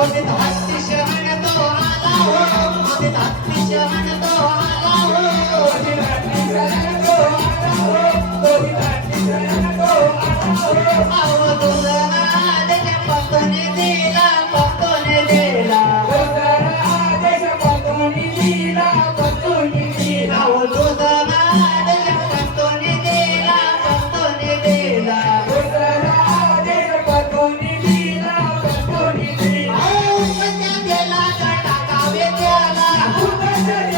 Oh, Yeah.